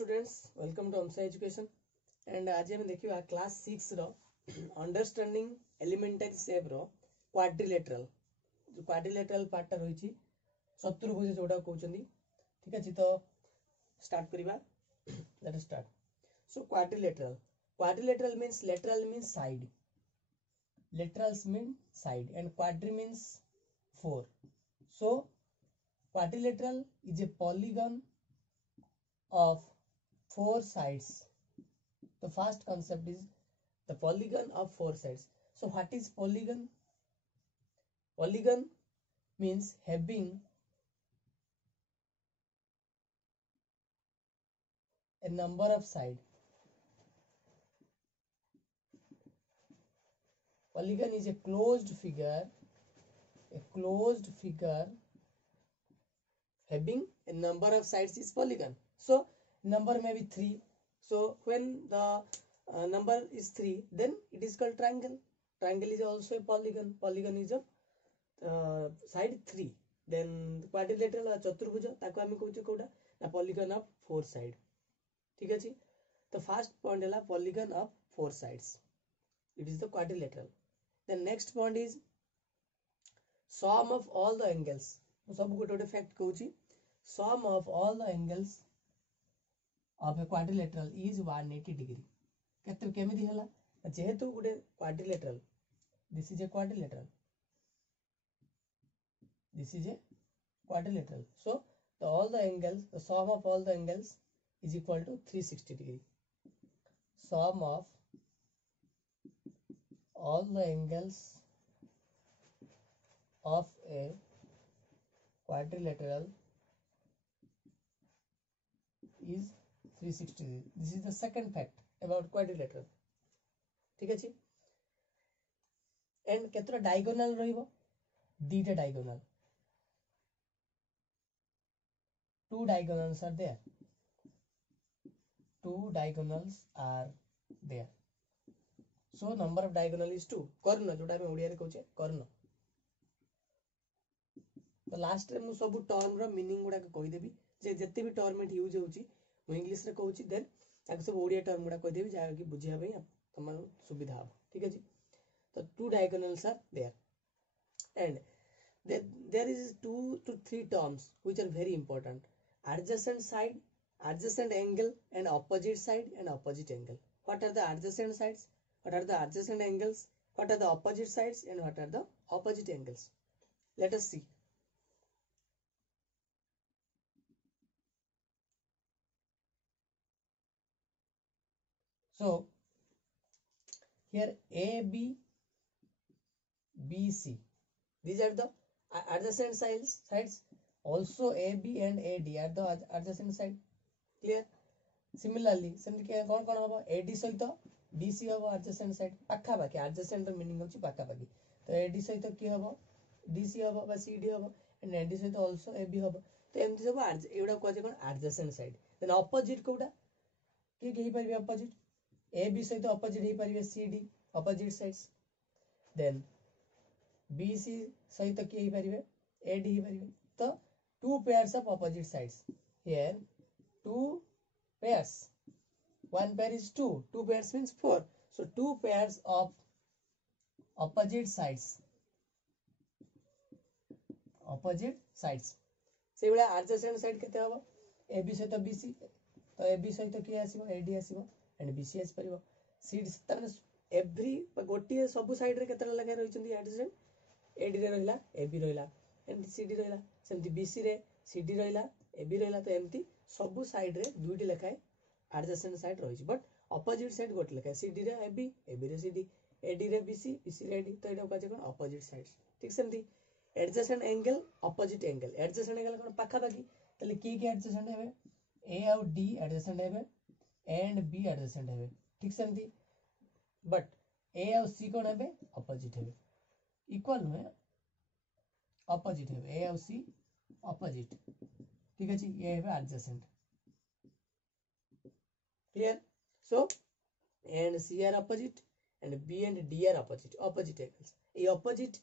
students, welcome to Amsa Education and आज हम देखिए क्लास 6 रो अंडरस्टैंडिंग एलिमेंटरी शेप रो quadrilateral जो क्वाड्रिलेटरल पार्ट रही छी चतुर्भुज जोड़ा कहउचंदी ठीक अछि तो स्टार्ट करिबा let us start so quadrilateral means lateral means side laterals mean side and quadri means four so quadrilateral is a polygon of four sides. The first concept is the polygon of four sides. So what is polygon? Polygon means having a number of sides. Polygon is a closed figure having a number of sides is polygon. So number may be 3. So when the number is 3, then it is called triangle. Triangle is also a polygon. Polygon is a side 3. Then quadrilateral or chaturbhuja ताको आमे कहउचे कोडा ना polygon of four side. ठीक अछि तो first point है polygon of four sides. It is the quadrilateral. The next point is sum of all the angles. सब गोटे fact कहउची sum of all the angles of a quadrilateral is 180 degree. केते केमिति हला जेहेतु गुटे quadrilateral, this is a quadrilateral, so all the angles, the sum of all the angles is equal to 360 degree. Sum of all the angles of a quadrilateral is 360 degree. This is the second fact about quadrilateral. ठीक अछि and केतरा diagonal रहिबो दीटा diagonal, two diagonals are there, so number of diagonal is 2. कर्ण जोटा हम ओडिया रे कहउचे कर्ण. तो last रे मु सब टर्म रो मीनिंग गुडा कहि देबी जे जत्ते भी टर्म इट यूज होउची मु इंग्लिश रे कहउची देन ताके सब ओडिया टर्म गुडा कहि देबी जा कि बुझिया भई तमन सुविधा हो. ठीक अछि तो two diagonals are there and there is 2 to 3 terms which are very important: adjacent side, adjacent angle, and opposite side and opposite angle. What are the adjacent sides? What are the adjacent angles? What are the opposite sides and what are the opposite angles? Let us see. So here A, B, B, C. These are the adjacent sides. Also A, B and AD are the adjacent side. Clear? Similarly, कौन कौन होबो AD सहित BC होबो adjacent side. पाखा पाखी adjacent ର meaning होची पाखा पाखी. तो AD सहित की होबो DC होबो बा CD होबो and AD सहित also AB होबो. तो एमती सब एडा कहजे कोन adjacent side. Then opposite कोडा की हेई परिबे opposite AB सहित opposite हेई परिबे CD opposite sides. Then BC सहित की हेई परिबे AD हेई परिबे. तो two pairs of opposite sides. Here two pairs. One pair is 2. 2 pairs means 4. So 2 pairs of opposite sides. से बड़ा adjacent side केते होबो AB सहित BC. तो AB सहित की आसीबो AD आसीबो and BC आसी परिबो. CD तने every गोटी सब साइड रे केतरा लगा रहिचंदी adjacent. AD रे रहिला AB रहिला and CD रहिला सेमति BC रे CD रहिला AB रहिला. तो एमति सब साइड रे दुईटी लेखाय adjacent side रहिछ but opposite side गोटे लेखाय CD रे AB AB रे CD AD रे BC BC रे AD. तो एटा कहजे कोन opposite sides. ठीक सेमति adjacent angle opposite angle. adjacent angle कोन पाखा पाखी तले की adjacent हेबे A और D adjacent हेबे and B adjacent हेबे. ठीक सेमति but A और C कोन हेबे opposite हेबे. इक्वल नुहे opposite हेबे A और C opposite. ठीक अछि ये हेबे adjacent. Clear? So and C are opposite and B and D are opposite angles. ये opposite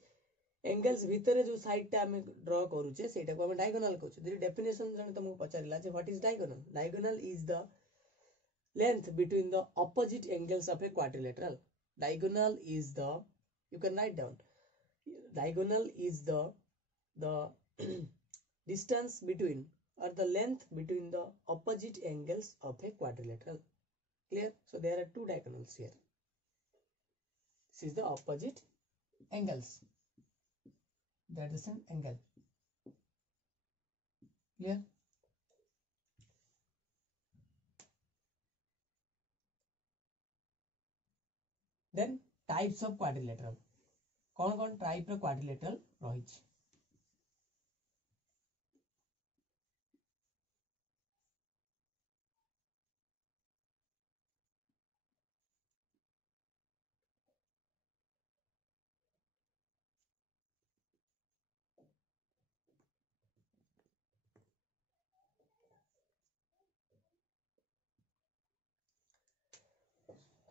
angles भितर जो साइड टा हमें ड्रा करूचे सेटा को हम डायगोनल कहउछे. द डेफिनेशन जने तुमको पचारिला जे what is diagonal. Diagonal is the length between the opposite angles of a quadrilateral. Diagonal is the, you can write down, diagonal is the distance between, or the length between the opposite angles of a quadrilateral. Clear? So there are two diagonals here. This is the opposite angles. That is an angle. Clear? Then types of quadrilateral. कौन type रो quadrilateral रही?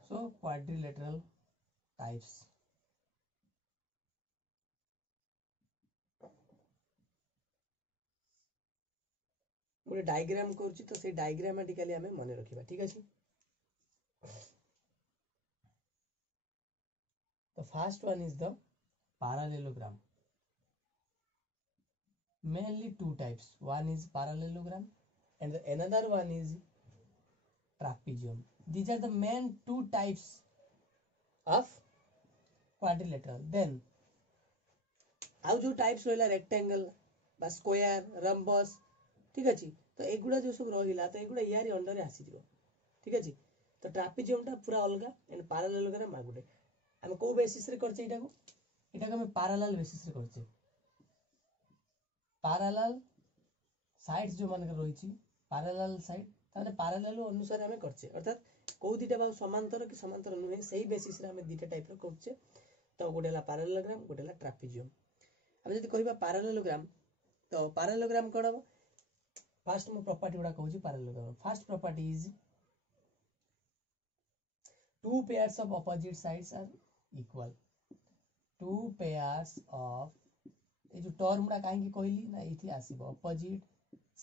So quadrilateral types. गोटे diagram करूची तो से diagrammatically हमें मन रखिबा. ठीक अछि. The first one is the parallelogram. Mainly two types. One is parallelogram and the another one is trapezium. These are the main two types of quadrilateral. Then आउ जो टाइप्स रहिला रेक्टेंगल बा स्क्वायर रम्बस. ठीक अछि. तो एगुडा जो सब रहिला तो एगुडा यारी अंडर आसी जिवो. ठीक अछि. तो ट्रापेजियम टा पूरा अलगा एंड पैरेललोग्राम आ गुटे. हम को बेसिस रे करछे एटा को हम पैरेलल बेसिस रे करछे. पैरेलल साइड्स जो माने रहिछि पैरेलल साइड ताने पैरेलल अनुसार हम करछे. अर्थात को दिटा बा समांतर कि समांतर नुहे सेही बेसिस रे हम दिटा टाइप रो करछे. तो गोटेला पैरेललोग्राम गोटेला ट्रापेजियम. अब जदि कहबा पैरेललोग्राम तो पैरेललोग्राम कोन हो? फर्स्ट मो प्रॉपर्टी गुडा कहूची parallelogram. First property is two pairs of opposite sides are equal. Two pairs of ए जो टर्म गुडा काहे की कहली ना इथि आसीबो opposite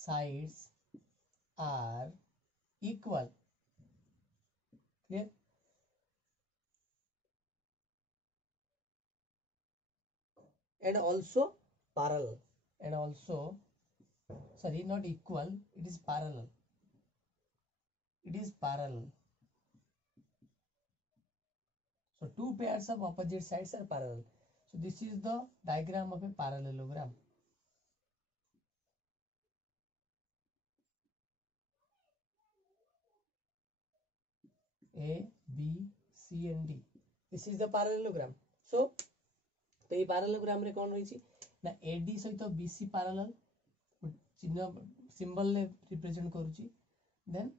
sides are equal. Clear? And also parallel. And also, sorry, not equal, it is parallel. It is parallel. So two pairs of opposite sides are parallel. So this is the diagram of a parallelogram. A, B, C and D. This is the parallelogram. So तो ये parallelogram रे कोन रहिछि ना AD सहित BC parallel चिन्ह symbol ले represent करूछि. Then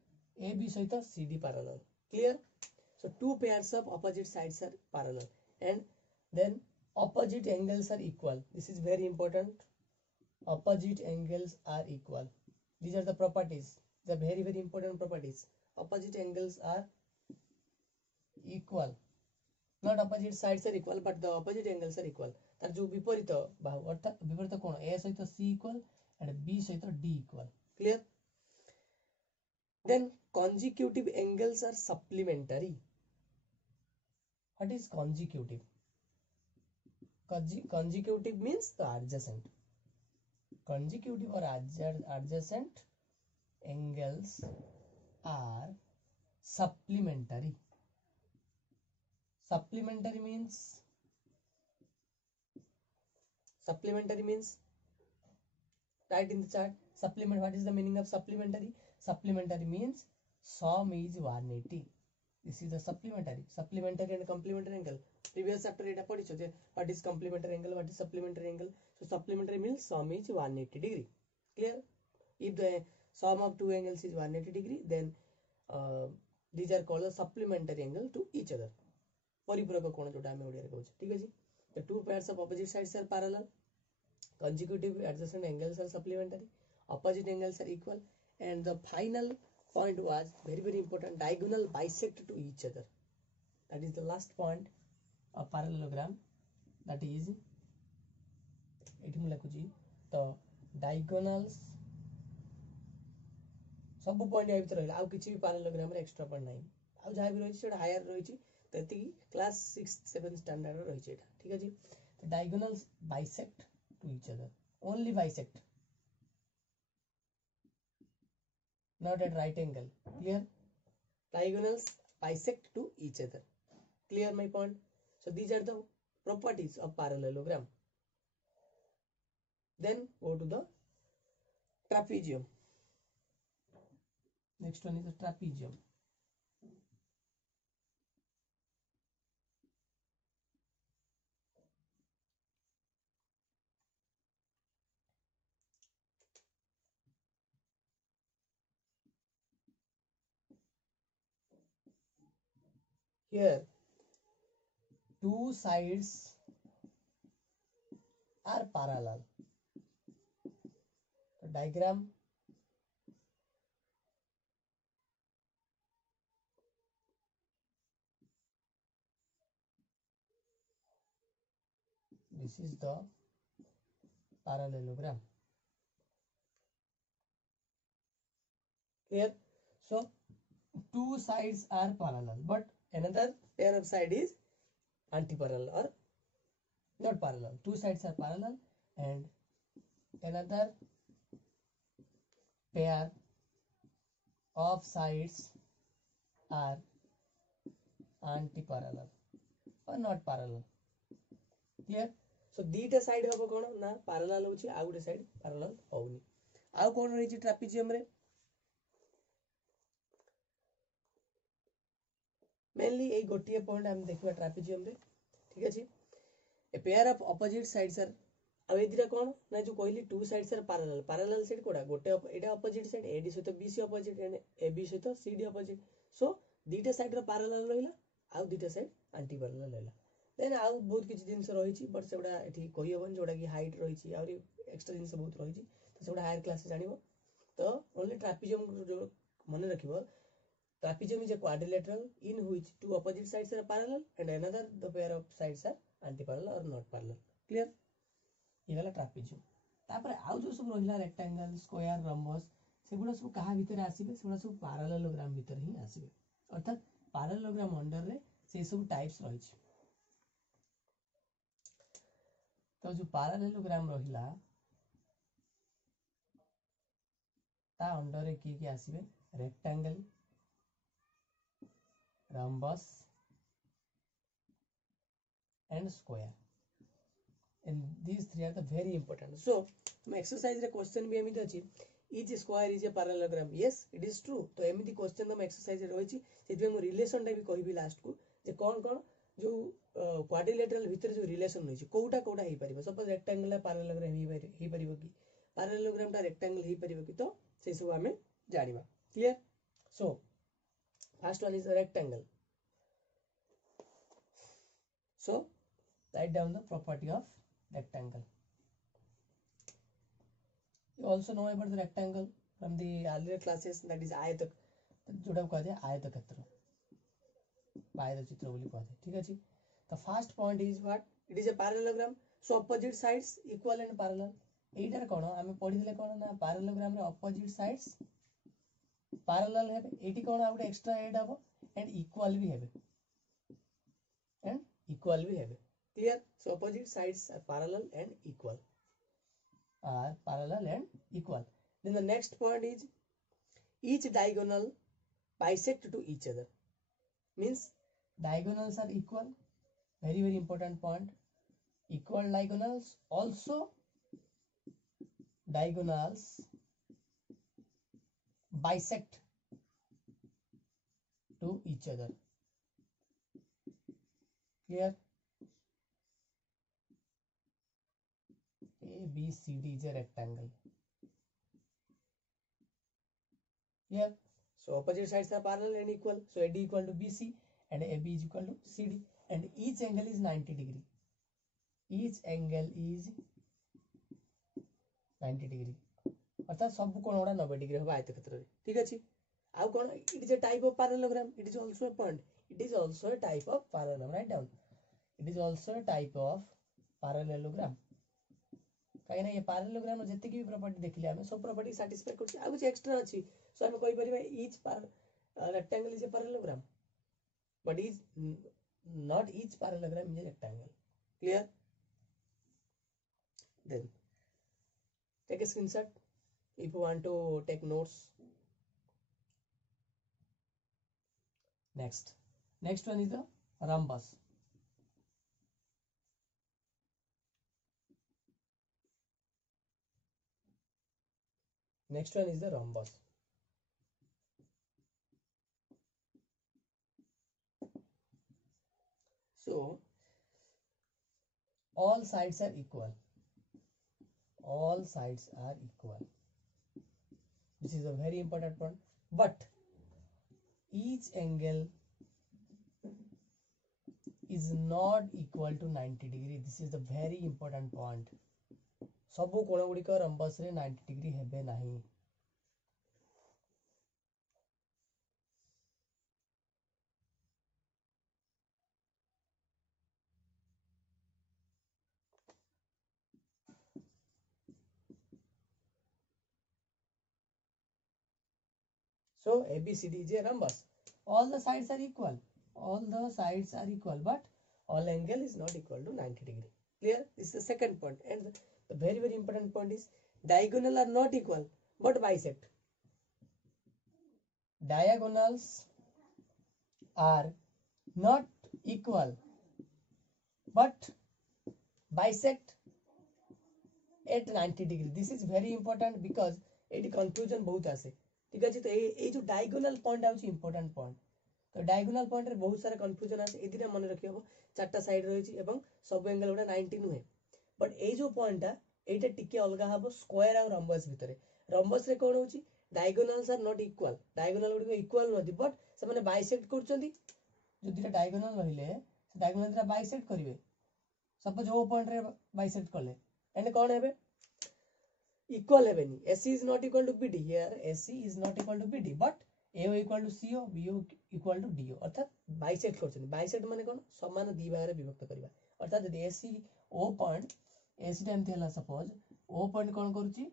AB सहित CD parallel. Clear? So two pairs of opposite sides are parallel and then opposite angles are equal. This is very important. Opposite angles are equal. These are the properties. The very important properties. Opposite angles are equal. Not opposite sides are equal, but the opposite angles are equal. तार जो विपरीत बाहु अर्थात विपरीत कोण A सहित C equal and B सहित D equal. Clear? Then consecutive angles are supplementary. What is consecutive? Consecutive means the adjacent. Consecutive or adjacent angles are supplementary. Supplementary means write in the chart. Supplement. What is the meaning of supplementary? Supplementary means sum is 180. This is the supplementary. Supplementary and complementary angle. Previous chapter eta padicho je what is complementary angle, what is supplementary angle. So supplementary means sum is 180 degree. Clear? If the sum of two angles is 180 degree, then these are called a supplementary angle to each other. परिपूरक कोण जोटा हम ओडिया रे कहू. ठीक अछि. The two pairs of opposite sides are parallel. Consecutive adjacent angles are supplementary. Opposite angles are equal. And the final point was very important. Diagonal bisect to each other. That is the last point of parallelogram. That is एठी मु लिखुची. तो diagonals सब point या भीतर रहला, आउ किछि भी पैरेललोग्राम रे एक्स्ट्रा पॉइंट नाही, आउ जहा भी रहिछि सेटा हायर रहिछि, तो एति क्लास 6 7 स्टैंडर्ड रे रहिछि एटा, ठीक अछि। तो diagonals bisect to each other, only bisect, not at right angle, clear? Diagonals bisect to each other, clear my point? So these are the properties of parallelogram. Then go to the trapezium. Next one is the trapezium. Here two sides are parallel. The diagram this is the parallelogram, clear? So two sides are parallel, but another pair of side is anti-parallel or not parallel. Two sides are parallel and another pair of sides are anti-parallel or not parallel, clear? So दीटा side हम कौन ना parallel होची, आ गुटे side parallel होउनी। आउ कौन रही trapezium रे mainly ए गोटिए point हम देखिबा ट्रापेजियम रे, ठीक अछि। A pair of opposite sides are, अब ए दिरा कोन ना जो कहली two sides are parallel, parallel side कोडा गोटे एटा ऑपोजिट साइड एडी सहित बीसी ऑपोजिट एंड एबी सहित सीडी ऑपोजिट, सो दीटा साइड रो पैरेलल रहिला, आ दीटा साइड एंटी पैरेलल रहिला। देन आउ बहुत किछि जिंस रहिछि, बट सेबडा एठी कहि होबन जोडा कि हाइट रहिछि और एक्स्ट्रा जिंस बहुत रहिछि, तो सेबडा हायर क्लास जानिबो। तो ओनली ट्रापेजियम जो मन रखिबो, trapezium is a quadrilateral in which two opposite sides are parallel and another the pair of sides are anti-parallel or not parallel, clear? ये वाला trapezium। तापर आउ जो सब रहिला रेक्टेंगल, स्क्वायर, रम्बस, सेगुडा सब कहा भीतर आसीबे, सेगुडा सब पैरेललोग्राम भीतर ही आसीबे, अर्थात पैरेललोग्राम अंडर रे से सब टाइप्स रहिछि। तो जो पैरेललोग्राम रहिला ता अंडर रे की आसीबे, rectangle, rhombus and square, and these three are the very important. So हम exercise रे question भी एमिति अछि, each square is a parallelogram, yes it is true। तो एमिति question हम exercise रे रहिछि, सेति हम रिलेशन टा भी कहबी लास्ट को जे कोन कोन जो क्वाड्रिलेटरल भीतर जो रिलेशन होइछि कोउटा कोउटा हेइ परिबो। सपोज रेक्टेंगल पैरेललोग्राम हेइ परिबो कि, पैरेललोग्राम टा रेक्टेंगल हेइ परिबो कि, तो से सब हमें जानिबा, clear? So first one is a rectangle. So write down the property of rectangle. You also know about the rectangle from the earlier classes, that is आयत, जोड़ा कहते हैं आयतक्षेत्र, आयतचित्र बोली कहते हैं, ठीक अछि। The first point is what? It is a parallelogram, so opposite sides equal and parallel। एइटार कोन हमें पढिले कोन ना parallelogram रे opposite sides parallel है, एटी कोन आ गुटे एक्स्ट्रा ऐड हबो and equal भी हेबे, and equal भी हेबे, clear? So opposite sides are parallel and equal, are parallel and equal। Then the next point is each diagonal bisect to each other, means diagonals are equal, very very important point, equal diagonals, also diagonals bisect to each other, clear? A B C D is a rectangle, clear? So opposite sides are parallel and equal, so AD equal to BC and AB is equal to CD, and each angle is 90 degree, each angle is 90 degree, अर्थात सब कोण गुडा 90 degree हो आयतक्षेत्र रे, ठीक अछि। आउ कोन, it is a type of parallelogram, it is also a point, it is also a type of parallelogram, write down, it is also a type of parallelogram. काहे ना ये पैरेललोग्राम जति की भी प्रॉपर्टी देखले हमें सब प्रॉपर्टी सैटिस्फाई करछि, आ कुछ एक्स्ट्रा अछि So हम कोई परिवा each rectangle is a parallelogram, but not each parallelogram is a rectangle. Clear? Then take a screenshot if you want to take notes. Next one is the rhombus. Next one is the rhombus. So all sides are equal. All sides are equal. This is a very important point. But each angle is not equal to 90 degree. This is the very important point. सब कोण गुड़िक rhombus रे 90 degree हेबे नहीं. So ABCD is a rhombus. All the sides are equal. All the sides are equal, but all angle is not equal to 90 degree. Clear? This is the second point. And the very important point is diagonal are not equal, but bisect. Diagonals are not equal, but bisect at 90 degree. This is very important because it confusion बहुत आसे. ठीक अछि. तो ए जो diagonal point आउची important point. तो diagonal point रे बहुत सारा कंफ्यूजन आसे. ए दिना मन रखियो चारटा साइड रहिछि एवं सब एंगल गुडा 90 नुहे. बट ए जो पॉइंट एटा टिके अलगा हबो स्क्वायर और रंबस भितरे. रंबस रे कोन होची diagonals are not equal. Diagonal गुडी इक्वल नथि बट से माने बाइसेक्ट करचंदी. जो दिना डायगोनल रहिले से डायगोनल दिना बाइसेक्ट करिवे. सपोज ओ पॉइंट रे बाइसेक्ट करले एंड कोन हेबे equal heaveni. AC is not equal to BD. Here AC is not equal to BD, but AO equal to CO, BO equal to DO. अर्थात bisect करछन. Bisect माने कोन समान दी भाग रे विभक्त करबा. अर्थात यदि AC O point AC time थेला सपोज O पॉइंट कोन करूची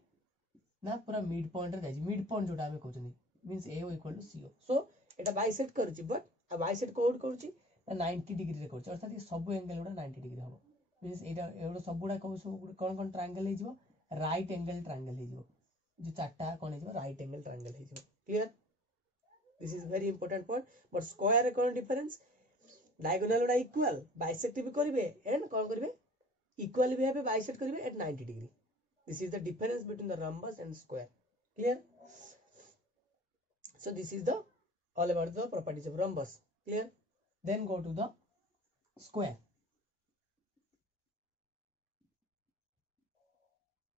ना पूरा मिड पॉइंट रे जाई. मिड पॉइंट जोटा हमें कहउछनी means AO equal to CO. So एटा बाइसेक्ट करूची बट आ बाइसेक्ट कोड करूची ना 90 डिग्री रे करूची. अर्थात ये सब एंगल गुडा 90 डिग्री हबो. मींस एटा एडो सब गुडा कोन ट्रायंगल हे जिवो राइट एंगल ट्रायंगल हे जिवो. जो चारटा कोन हे जिवो राइट एंगल ट्रायंगल हे जिवो. Clear? This is very important point. But square रे कोन डिफरेंस डायगोनल गुडा इक्वल बाइसेक्ट भी करिवे एंड कोन करिवे इक्वल भी हेबे बाइसेक्ट करिवे at 90 degree. This is the difference between the rhombus and square. Clear? So this is the all about the properties of rhombus. Clear? Then go to the square.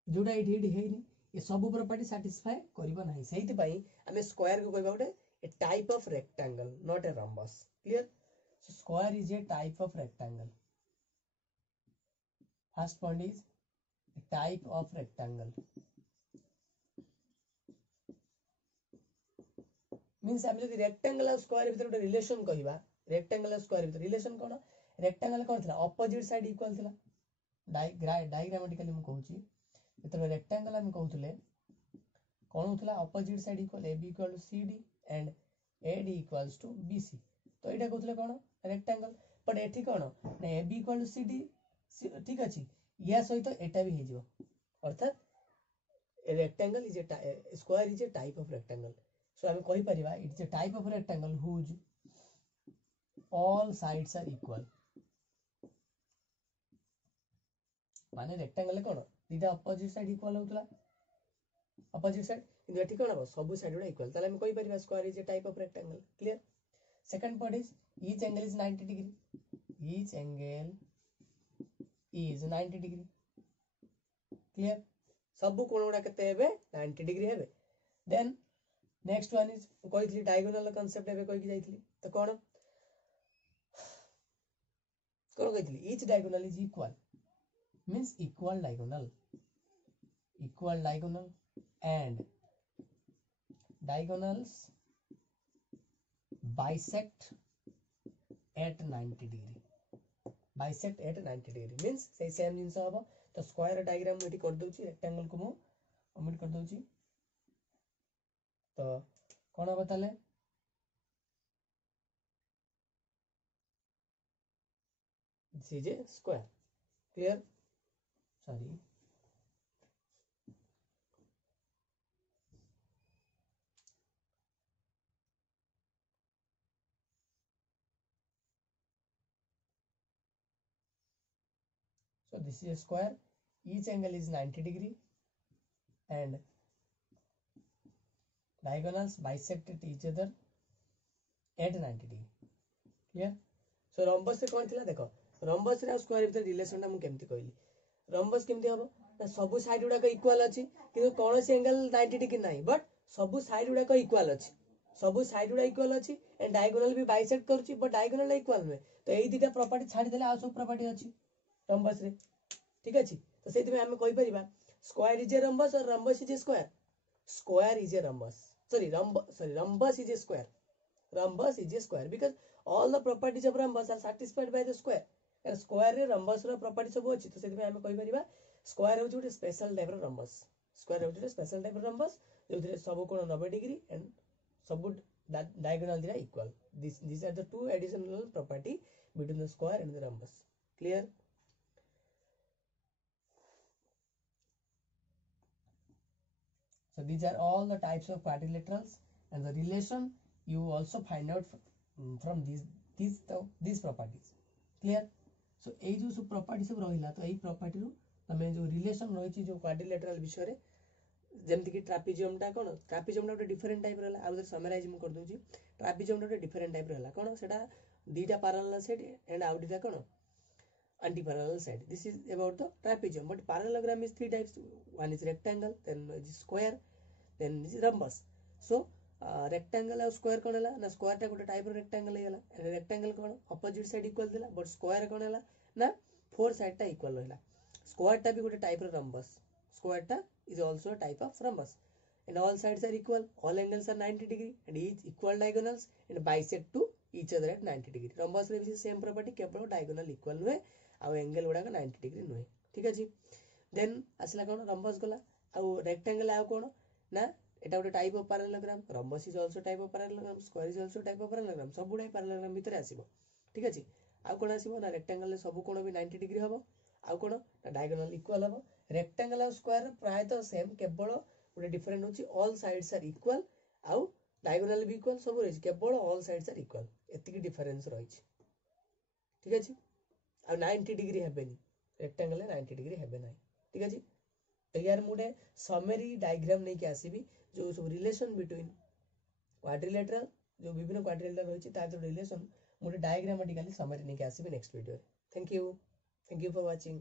जोटा एठी एठी हेनी ये सब प्रॉपर्टी सैटिस्फाई करबो नाही. सेहित पई हमें स्क्वायर को कहबा उटे a type of rectangle not a rhombus. Clear? So square is a type of rectangle. First point is a type of rectangle. Means हम जदि रेक्टेंगल और स्क्वायर भीतर उटे रिलेशन कहबा रेक्टेंगल और स्क्वायर भीतर रिलेशन कोन रेक्टेंगल कोन थिला ऑपोजिट साइड इक्वल थिला. डायग्रामेटिकली हम कहूची जेतबे रेक्टेंगल हम कहउतले कोन होतला opposite side equal AB equal to CD and AD equals to BC. तो एटा कहउतले कोन रेक्टेंगल. बट एठी कोन ना AB इक्वल टू CD ठीक अछि. या सहित एटा भी हे जिवो. अर्थात a rectangle is a square is a type of rectangle. So हम कहि परिबा it is a type of rectangle whose all sides are equal. माने रेक्टेंगल कोन दिटा ऑपोजिट साइड इक्वल होतला ऑपोजिट साइड इन एठी कोन हो सब साइड गुडा इक्वल. ताले हम कहि परिबा square is a type of rectangle. Clear? Second point is each angle is 90 degree. Each angle is 90 degree. Clear? सब कोण गुडा केते हेबे 90 डिग्री हेबे. देन नेक्स्ट वन इज कहितली डायगोनल कांसेप्ट हेबे कहि जाइतली. तो कोन कहितली each diagonal is equal means equal diagonal and diagonals bisect at 90 degree. Bisect at 90 degree means से सेम जिंस हबो. तो स्क्वायर डायग्राम एठी कर दोची रेक्टेंगल को मु ओमिट कर दोची. तो कौन हम ताले this is a square. Clear? Sorry. So this is a square. Each angle is 90 degree and diagonals bisect at each other at 90 degree. Clear? So rhombus रे कौन थिला देखो rhombus रे स्क्वायर भीतर रिलेशन टा मु केमती कहली rhombus केमती हबो ना सब साइड गुडा इक्वल अछि किंतु कोनोसी एंगल 90 डिग्री नाही बट सब साइड गुडा इक्वल अछि सब साइड गुडा इक्वल अछि एंड डायगोनल भी बाइसेक्ट करछि बट डायगोनल इक्वल में तो एई दिटा प्रॉपर्टी छाडी देले आ सब प्रॉपर्टी अछि rhombus रे ठीक अछि तो सेति में हम कहि परिबा स्क्वायर इज ए rhombus और rhombus is a square is A rhombus rhombus is a square rhombus is a square because all the properties of rhombus are satisfied by the square and square रे rhombus रो property सब अछि तो सेति में हम कहि परिबा स्क्वायर होउछ गोटे स्पेशल टाइप रो rhombus स्क्वायर होउछ गोटे स्पेशल टाइप रो rhombus जोथिरे सब कोण 90 डिग्री एंड सब डायगोनल दिरा equal these are the two additional property between the square and the rhombus clear so these are all the types of quadrilaterals and the relation you also find out from these properties clear so ei jo सब property सब रहिला तो ei property रू तमे जो relation रहिछि जो quadrilateral विषय रे जेमति कि ट्रापेजियम टा कोन ट्रापेजियम टा डिफरेंट टाइप रहला आ समराइज म कर दोछि ट्रापेजियम टा डिफरेंट टाइप रहला कोन सेटा दीटा पैरेलल साइड एंड आउट दिटा कोन anti-parallel side. This is about the trapezium. But parallelogram is three types. One is rectangle, then is square, then is rhombus. So rectangle और square कौन है ना square टा गोटे type of rectangle है ना rectangle कौन opposite side equal देला but square कौन है ना four side टा equal रहेला square टा भी गोटे type of rhombus square टा is also a type of rhombus and all sides are equal all angles are 90 degree and each equal diagonals and bisect to each other at 90 degree rhombus रे भी same property केवल diagonal equal हुए आउ angle गुडा 90 degree नुहे ठीक अछि then आसला कोन rhombus गला आउ रेक्टेंगल आउ कोन ना एटा गोटे type of parallelogram rhombus is also type of parallelogram square is also type of parallelogram सब गुडा पैरेललोग्राम भीतर आसीबो ठीक अछि आउ कोन आसीबो ना रेक्टेंगल ले सब कोन भी 90 डिग्री हबो आउ कोन ना डायगोनल इक्वल हबो रेक्टेंगल और स्क्वायर प्राय तो सेम केवल गोटे डिफरेंट होची ऑल साइड्स आर इक्वल आउ डायगोनल भी इक्वल सब रही केवल ऑल साइड्स आर इक्वल एतिकी डिफरेंस रही ठीक अछि आ 90 डिग्री हेबेनी रेक्टेंगल 90 डिग्री हेबे नाही ठीक अछि तो यार मुडे समरी डायग्राम नै के आसीबी जो सब रिलेशन बिटवीन क्वाड्रिलेटरल जो विभिन्न क्वाड्रिलेटरल होछि तार रिलेशन मुडे डायग्रामेटिकली समरी नै के आसीबी next video thank you for watching